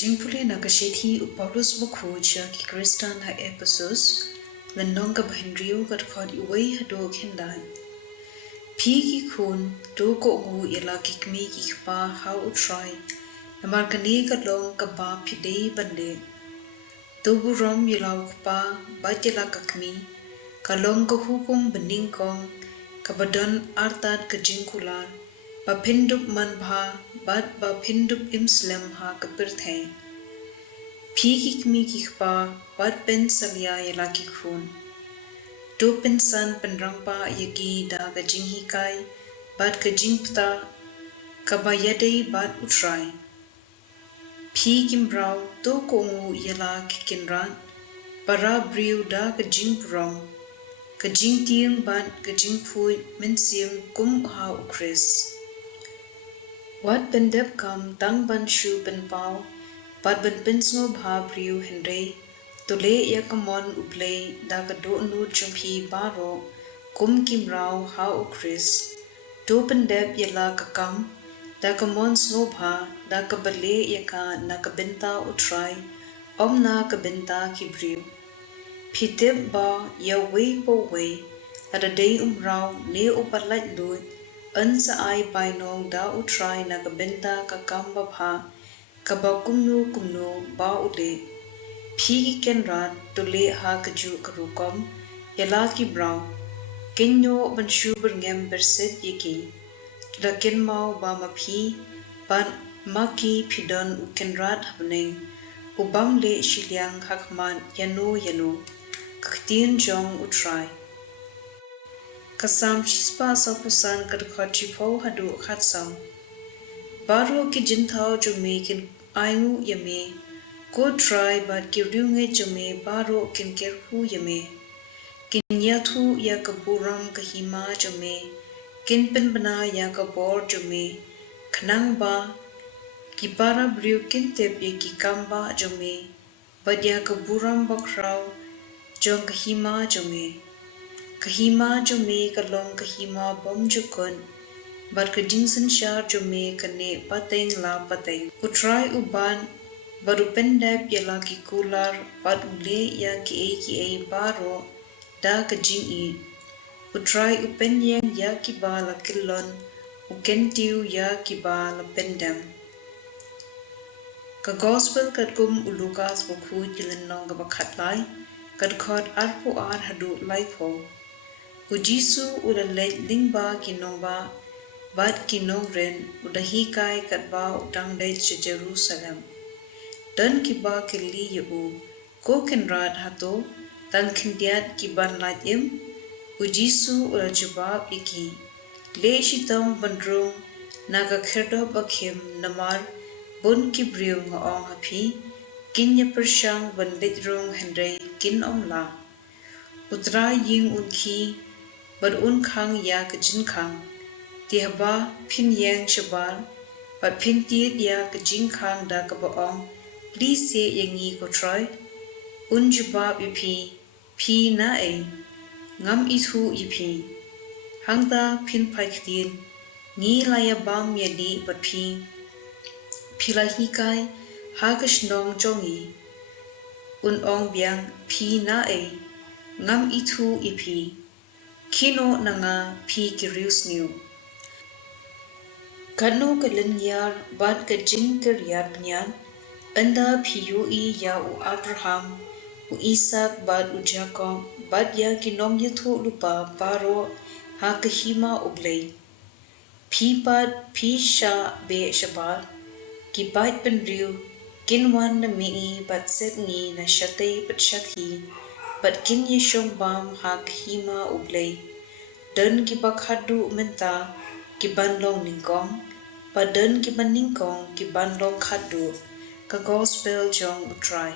jingpule na kashethi Paulus bukhu cha ki Kristan ha Ephesus landong ka Henryu kat khod iwei hado khendan phi ki khun do ko gu ila ki kmi ki khpa how try namar kani ka long ka ba phide bande do bu rom yilaw khpa ba tila ka kmi ka long ko hukum bening kong ka badon artat ka jingkula ba phindup man bha bat ba phindup imslam ha ka pirthe phi ki kmi ki khpa bat pen salya yala ki khun do pen san pen rangpa yagi da ka jinghi kai bat ka jingpta ka ba yadei bat utrai phi kim brau to ko ngu yala ki kinran para briu da ka jingprom ka jingtiang bat ka jingphui men siam kum ha ukris wat ben dep kam tang ban shu ben pau pat ben pensno bha priu henre tole yakamon uplei da ka do nu chumphi baro kum kim rao ha ukris do ben dep yala ka kam da ka mon sno bha da ka bale yaka na ka benta utrai omna ka benta ki priu phitep ba ya wei po wei ada dei rao ne upalat lui an sa ai pai nong da utrai na ka benta ka kamba bha ka ba kumnu ba ule phi ki ken rat to le ha ka ju ka rukom yala ki brown kenyo ban shu ber ngem berset yeki da ken mau ba ma phi ban ma ki phidon u ken rat habneng ubam le shiliang hakman yano ka ktien jong utrai kasam chispa sa pusan kad khachi phau hadu khatsam baro ki jinthao jo me kin ayu yame ko try but ki ryunge jo me baro kin ker hu yame kin yathu ya ka buram ka hima jo me kin pen bana ya ka bor jo me khnang ba ki para briu kin tep ye ki kamba jo me badya ka buram bakrao jong ka hima jo me kahima jo me kalong kahima bom jo kon bar ka jingsan shar jo me kane pateng la pateng utrai uban baru pendap yala ki kular pat ule ya ki e baro da ka jing i utrai upen yang ya ki ba la kilon ukentiu ya ki ba la pendam ka gospel kat kum ulukas bukhu jilan nong ka bakhat lai kat khot arpo ar hadu lai pho ujisu ula let lingba kinongba bat kinongren udahi kai katba utang dai che Jerusalem dan kiba kili yu ko kenrat hato tan khindiat kiban latim ujisu ula jawab iki le shitam bandrung naga kherdo bakhem namar bon kibriu nga ong hapi kinya pershang ban letrong hendrai kin omla utra ying unki bar un khang ya ka jin khang ti haba phin yang shabar ba phin ti ya ka jin khang da ka ba ong please se yangi ko try un jawab phi na e ngam I thu phi hangda phin phai ktien ngi la ya bam ya di ba phi la hi kai ha ka shnong jongi un ong biang phi na e ngam I thu phi kino nanga phi kirius new kanu kalin yar bat ka jing kiryat nyan anda phi yu ya u Abraham u Isaac bat u Jacob bat ya kinom yathu lupa paro ha ka hima ublei phi pat phi sha be shabar ki bat pen riu kinwan na mi bat set ni na shatei pat shathi but kin ye shong bam ha khima ublei dan ki bakhadu menta ki banlong ningkong pa dan ki baningkong ki banlong khadu ka gospel jong utrai